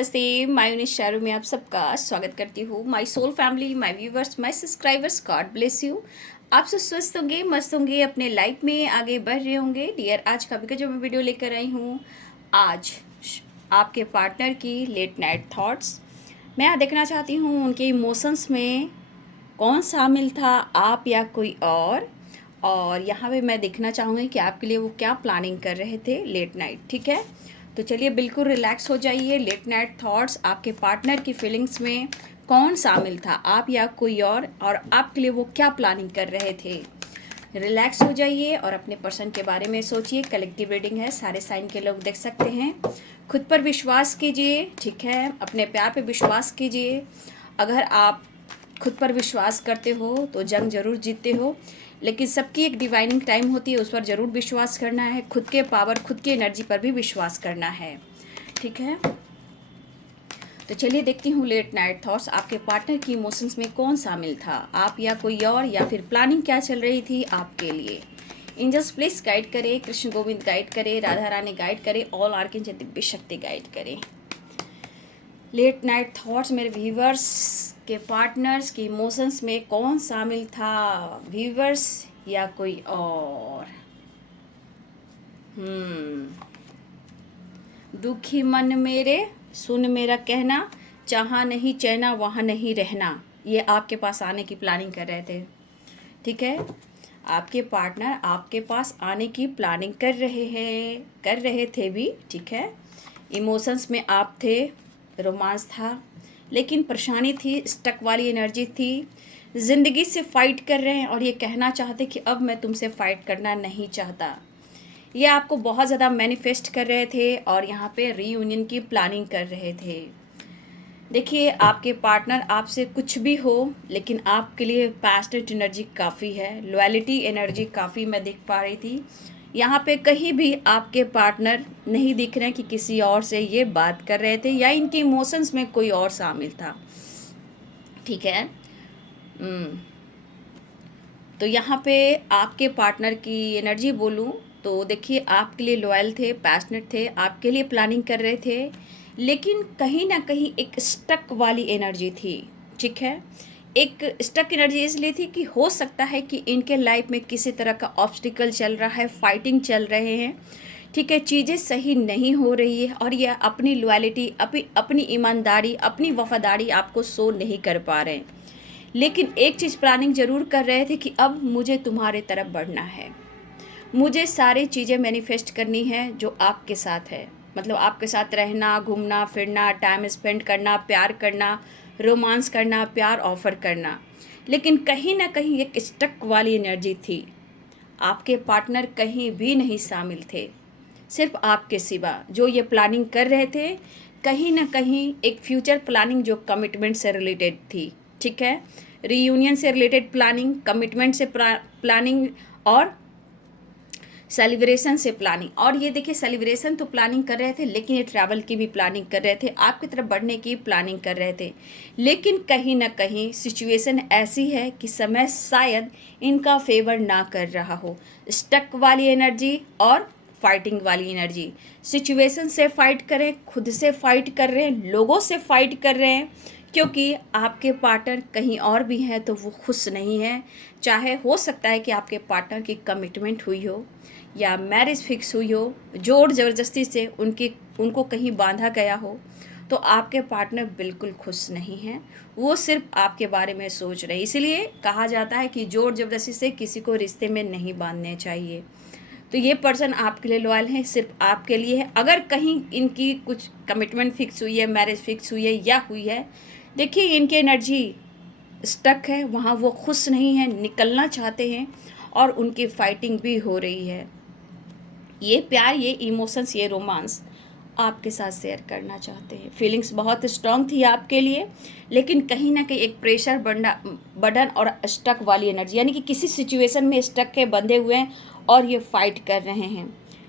नमस्ते। मायूनिश शारू में आप सबका स्वागत करती हूँ। My soul family, my viewers, my subscribers, God bless you. आप सब स्वस्थ होंगे, मस्त होंगे, अपने लाइफ में आगे बढ़ रहे होंगे। डियर, आज का भी जो मैं वीडियो लेकर आई हूँ, आज आपके पार्टनर की लेट नाइट थॉट्स। मैं यहाँ देखना चाहती हूँ उनके इमोशंस में कौन शामिल था, आप या कोई और यहाँ पे मैं देखना चाहूँगी कि आपके लिए वो क्या प्लानिंग कर रहे थे लेट नाइट। ठीक है, तो चलिए बिल्कुल रिलैक्स हो जाइए। लेट नाइट थॉट्स, आपके पार्टनर की फीलिंग्स में कौन शामिल था, आप या कोई और आपके लिए वो क्या प्लानिंग कर रहे थे। रिलैक्स हो जाइए और अपने पर्सन के बारे में सोचिए। कलेक्टिव रीडिंग है, सारे साइन के लोग देख सकते हैं। खुद पर विश्वास कीजिए, ठीक है, अपने प्यार पे विश्वास कीजिए। अगर आप खुद पर विश्वास करते हो तो जंग जरूर जीतते हो, लेकिन सबकी एक डिवाइनिंग टाइम होती है, उस पर ज़रूर विश्वास करना है। खुद के पावर, खुद की एनर्जी पर भी विश्वास करना है। ठीक है, तो चलिए देखती हूँ लेट नाइट थॉट्स, आपके पार्टनर की इमोशंस में कौन शामिल था, आप या कोई और, या फिर प्लानिंग क्या चल रही थी आपके लिए। एंजल्स प्लीज गाइड करे, कृष्ण गोविंद गाइड करे, राधा रानी गाइड करे, ऑल आर्कएंजल दिव्य शक्ति गाइड करे। लेट नाइट थॉट्स मेरे व्यूवर्स के पार्टनर्स के इमोशंस में कौन शामिल था, व्यूवर्स या कोई और। दुखी मन मेरे, सुन मेरा कहना, चाहा नहीं चैना वहाँ नहीं रहना, ये आपके पास आने की प्लानिंग कर रहे थे। ठीक है, आपके पार्टनर आपके पास आने की प्लानिंग कर रहे थे भी। ठीक है, इमोशंस में आप थे, रोमांस था, लेकिन परेशानी थी, स्टक वाली एनर्जी थी। ज़िंदगी से फाइट कर रहे हैं और ये कहना चाहते कि अब मैं तुमसे फाइट करना नहीं चाहता। ये आपको बहुत ज़्यादा मैनिफेस्ट कर रहे थे और यहाँ पे रीयूनियन की प्लानिंग कर रहे थे। देखिए, आपके पार्टनर आपसे कुछ भी हो, लेकिन आपके लिए पैशनेट एनर्जी काफ़ी है, लॉयल्टी एनर्जी काफ़ी मैं देख पा रही थी। यहाँ पे कहीं भी आपके पार्टनर नहीं दिख रहे हैं कि किसी और से ये बात कर रहे थे या इनके इमोशंस में कोई और शामिल था। ठीक है, तो यहाँ पे आपके पार्टनर की एनर्जी बोलूँ तो देखिए, आपके लिए लॉयल थे, पैशनेट थे, आपके लिए प्लानिंग कर रहे थे, लेकिन कहीं ना कहीं एक स्टक वाली एनर्जी थी। ठीक है, एक स्टक एनर्जी इसलिए थी कि हो सकता है कि इनके लाइफ में किसी तरह का ऑब्स्टिकल चल रहा है, फाइटिंग चल रहे हैं। ठीक है, चीज़ें सही नहीं हो रही है और यह अपनी लॉयल्टी, अपनी ईमानदारी, अपनी वफादारी आपको शो नहीं कर पा रहे हैं। लेकिन एक चीज़ प्लानिंग ज़रूर कर रहे थे कि अब मुझे तुम्हारे तरफ बढ़ना है, मुझे सारी चीज़ें मैनिफेस्ट करनी है जो आपके साथ है, मतलब आपके साथ रहना, घूमना फिरना, टाइम स्पेंड करना, प्यार करना, रोमांस करना, प्यार ऑफर करना। लेकिन कहीं ना कहीं एक स्टक वाली एनर्जी थी। आपके पार्टनर कहीं भी नहीं शामिल थे, सिर्फ आपके सिवा। जो ये प्लानिंग कर रहे थे, कहीं ना कहीं एक फ्यूचर प्लानिंग जो कमिटमेंट से रिलेटेड थी। ठीक है, रीयूनियन से रिलेटेड प्लानिंग, कमिटमेंट से प्लानिंग और सेलिब्रेशन से प्लानिंग। और ये देखिए, सेलिब्रेशन तो प्लानिंग कर रहे थे, लेकिन ये ट्रैवल की भी प्लानिंग कर रहे थे, आपकी तरफ बढ़ने की प्लानिंग कर रहे थे। लेकिन कहीं ना कहीं सिचुएशन ऐसी है कि समय शायद इनका फेवर ना कर रहा हो। स्टक वाली एनर्जी और फाइटिंग वाली एनर्जी। सिचुएशन से फाइट करें, खुद से फाइट कर रहे हैं, लोगों से फाइट कर रहे हैं, क्योंकि आपके पार्टनर कहीं और भी हैं तो वो खुश नहीं है। चाहे हो सकता है कि आपके पार्टनर की कमिटमेंट हुई हो या मैरिज फिक्स हुई हो, जोर ज़बरदस्ती से उनको कहीं बांधा गया हो, तो आपके पार्टनर बिल्कुल खुश नहीं हैं। वो सिर्फ आपके बारे में सोच रहे हैं। इसलिए कहा जाता है कि जोर ज़बरदस्ती से किसी को रिश्ते में नहीं बांधने चाहिए। तो ये पर्सन आपके लिए लॉयल है, सिर्फ आपके लिए है। अगर कहीं इनकी कुछ कमिटमेंट फिक्स हुई है, मैरिज फिक्स हुई है या हुई है, देखिए इनकी एनर्जी स्टक है, वहाँ वो खुश नहीं है, निकलना चाहते हैं और उनकी फाइटिंग भी हो रही है। ये प्यार, ये इमोशंस, ये रोमांस आपके साथ शेयर करना चाहते हैं। फीलिंग्स बहुत स्ट्रांग थी आपके लिए, लेकिन कहीं ना कहीं एक प्रेशर बर्डन और स्टक वाली एनर्जी, यानी कि किसी सिचुएशन में स्टक के बंधे हुए हैं और ये फाइट कर रहे हैं।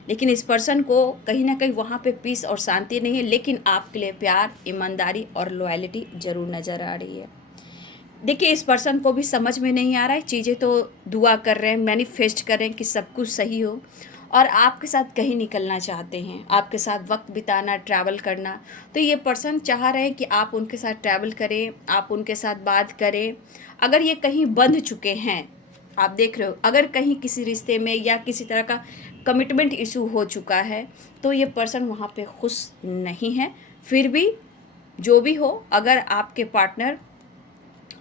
लेकिन इस पर्सन को कहीं ना कहीं वहाँ पे पीस और शांति नहीं है, लेकिन आपके लिए प्यार, ईमानदारी और लॉयल्टी ज़रूर नज़र आ रही है। देखिए, इस पर्सन को भी समझ में नहीं आ रहा है, चीज़ें तो दुआ कर रहे हैं, मैनिफेस्ट कर रहे हैं कि सब कुछ सही हो, और आपके साथ कहीं निकलना चाहते हैं, आपके साथ वक्त बिताना, ट्रैवल करना। तो ये पर्सन चाह रहे हैं कि आप उनके साथ ट्रैवल करें, आप उनके साथ बात करें। अगर ये कहीं बंध चुके हैं, आप देख रहे हो, अगर कहीं किसी रिश्ते में या किसी तरह का कमिटमेंट इशू हो चुका है, तो ये पर्सन वहाँ पे खुश नहीं है। फिर भी जो भी हो, अगर आपके पार्टनर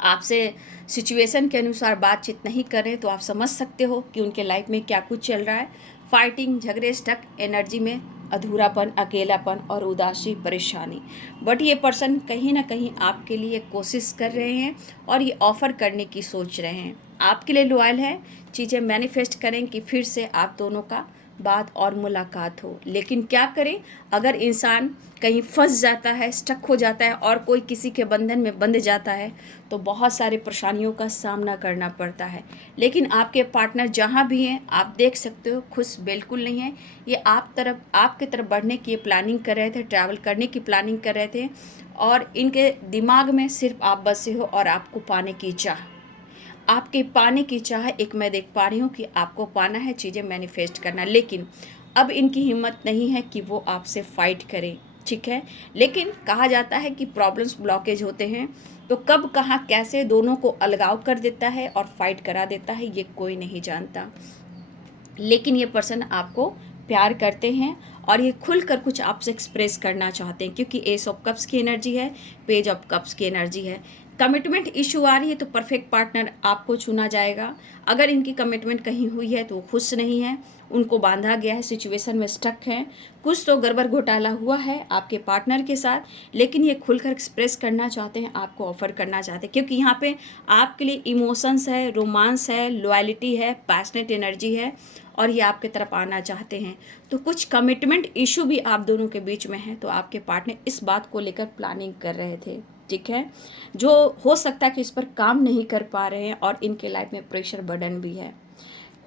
आपसे सिचुएशन के अनुसार बातचीत नहीं कर रहे, तो आप समझ सकते हो कि उनके लाइफ में क्या कुछ चल रहा है। फाइटिंग, झगड़े, स्टक एनर्जी में, अधूरापन, अकेलापन और उदासी, परेशानी। बट ये पर्सन कहीं ना कहीं आपके लिए कोशिश कर रहे हैं और ये ऑफ़र करने की सोच रहे हैं, आपके लिए लॉयल है। चीज़ें मैनिफेस्ट करें कि फिर से आप दोनों का बात और मुलाकात हो। लेकिन क्या करें, अगर इंसान कहीं फंस जाता है, स्टक हो जाता है और कोई किसी के बंधन में बंध जाता है, तो बहुत सारी परेशानियों का सामना करना पड़ता है। लेकिन आपके पार्टनर जहाँ भी हैं, आप देख सकते हो, खुश बिल्कुल नहीं है। ये आपके तरफ बढ़ने की प्लानिंग कर रहे थे, ट्रैवल करने की प्लानिंग कर रहे थे, और इनके दिमाग में सिर्फ आप बसे हो और आपको पाने की चाह, आपके पाने की चाह एक मैं देख पा रही हूँ कि आपको पाना है, चीज़ें मैनिफेस्ट करना। लेकिन अब इनकी हिम्मत नहीं है कि वो आपसे फाइट करें, ठीक है। लेकिन कहा जाता है कि प्रॉब्लम्स ब्लॉकेज होते हैं, तो कब कहाँ कैसे दोनों को अलगाव कर देता है और फाइट करा देता है, ये कोई नहीं जानता। लेकिन ये पर्सन आपको प्यार करते हैं और ये खुलकर कुछ आपसे एक्सप्रेस करना चाहते हैं, क्योंकि एस ऑफ कप्स की एनर्जी है, पेज ऑफ कप्स की एनर्जी है। कमिटमेंट इशू आ रही है तो परफेक्ट पार्टनर आपको चुना जाएगा। अगर इनकी कमिटमेंट कहीं हुई है तो वो खुश नहीं है, उनको बांधा गया है, सिचुएशन में स्टक है, कुछ तो गड़बड़ घोटाला हुआ है आपके पार्टनर के साथ। लेकिन ये खुलकर एक्सप्रेस करना चाहते हैं, आपको ऑफर करना चाहते हैं, क्योंकि यहाँ पे आपके लिए इमोशंस है, रोमांस है, लॉयल्टी है, पैशनेट एनर्जी है, और ये आपके तरफ आना चाहते हैं। तो कुछ कमिटमेंट इशू भी आप दोनों के बीच में है, तो आपके पार्टनर इस बात को लेकर प्लानिंग कर रहे थे, ठीक है। जो हो सकता है कि इस पर काम नहीं कर पा रहे हैं और इनके लाइफ में प्रेशर बर्डन भी है।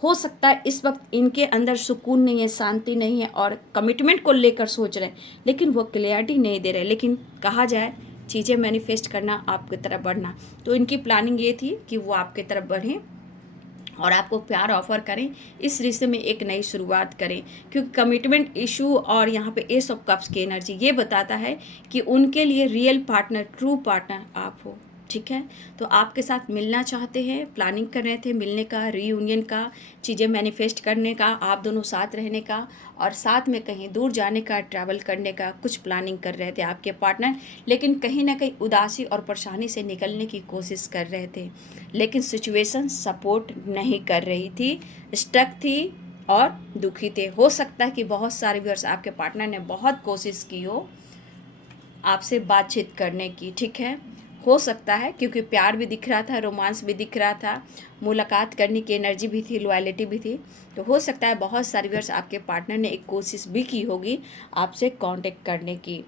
हो सकता है इस वक्त इनके अंदर सुकून नहीं है, शांति नहीं है, और कमिटमेंट को लेकर सोच रहे हैं, लेकिन वो क्लियरिटी नहीं दे रहे। लेकिन कहा जाए, चीज़ें मैनिफेस्ट करना, आपकी तरफ बढ़ना, तो इनकी प्लानिंग ये थी कि वो आपकी तरफ बढ़ें और आपको प्यार ऑफर करें, इस रिश्ते में एक नई शुरुआत करें। क्योंकि कमिटमेंट इशू और यहाँ पे एस ऑफ कप्स की एनर्जी ये बताता है कि उनके लिए रियल पार्टनर, ट्रू पार्टनर आप हो, ठीक है। तो आपके साथ मिलना चाहते हैं, प्लानिंग कर रहे थे मिलने का, रीयूनियन का, चीज़ें मैनिफेस्ट करने का, आप दोनों साथ रहने का, और साथ में कहीं दूर जाने का, ट्रैवल करने का कुछ प्लानिंग कर रहे थे आपके पार्टनर। लेकिन कहीं ना कहीं उदासी और परेशानी से निकलने की कोशिश कर रहे थे, लेकिन सिचुएशन सपोर्ट नहीं कर रही थी, स्टक थी और दुखी थे। हो सकता है कि बहुत सारे व्यूअर्स, आपके पार्टनर ने बहुत कोशिश की हो आपसे बातचीत करने की, ठीक है। हो सकता है क्योंकि प्यार भी दिख रहा था, रोमांस भी दिख रहा था, मुलाकात करने की एनर्जी भी थी, लॉयल्टी भी थी। तो हो सकता है बहुत सारे व्यूअर्स, आपके पार्टनर ने एक कोशिश भी की होगी आपसे कांटेक्ट करने की,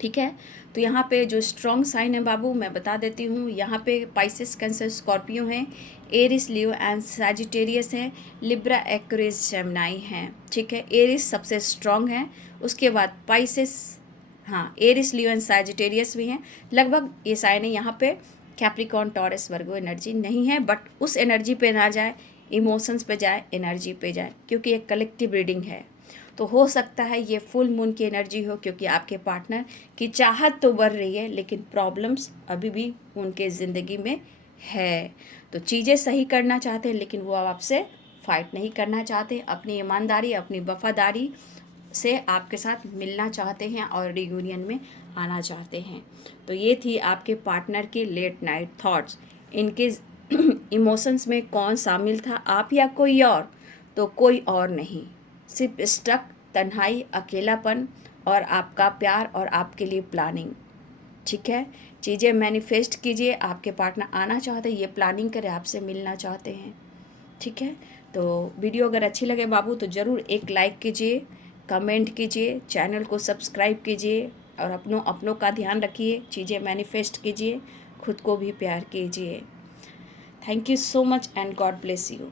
ठीक है। तो यहाँ पे जो स्ट्रॉन्ग साइन है बाबू, मैं बता देती हूँ। यहाँ पे पाइसेस, कैंसर, स्कॉर्पियो हैं, एरिस, लियो एंड सैजिटेरियस हैं, लिब्रा, एक्वेरियस, जेमिनी हैं, ठीक है। एरिस सबसे स्ट्रॉन्ग है, उसके बाद पाइसेस, हाँ, एरिस, लियो एंड सैजिटेरियस भी हैं। लगभग ये साइन है। यहाँ पे कैप्रिकॉर्न, टॉरस, वर्गो एनर्जी नहीं है, बट उस एनर्जी पे ना जाए, इमोशंस पे जाए, एनर्जी पे जाए, क्योंकि ये कलेक्टिव रीडिंग है। तो हो सकता है ये फुल मून की एनर्जी हो, क्योंकि आपके पार्टनर की चाहत तो बढ़ रही है, लेकिन प्रॉब्लम्स अभी भी उनके ज़िंदगी में है। तो चीज़ें सही करना चाहते हैं, लेकिन वो आपसे फाइट नहीं करना चाहते, अपनी ईमानदारी, अपनी वफादारी से आपके साथ मिलना चाहते हैं और रियूनियन में आना चाहते हैं। तो ये थी आपके पार्टनर की लेट नाइट थॉट्स। इनके इमोशंस में कौन शामिल था, आप या कोई और? तो कोई और नहीं, सिर्फ स्टक, तन्हाई, अकेलापन और आपका प्यार और आपके लिए प्लानिंग, ठीक है। चीज़ें मैनिफेस्ट कीजिए, आपके पार्टनर आना चाहते हैं, ये प्लानिंग करें, आपसे मिलना चाहते हैं, ठीक है। तो वीडियो अगर अच्छी लगे बाबू तो ज़रूर एक लाइक कीजिए, कमेंट कीजिए, चैनल को सब्सक्राइब कीजिए और अपनों का ध्यान रखिए, चीज़ें मैनिफेस्ट कीजिए, खुद को भी प्यार कीजिए। Thank you so much and God bless you.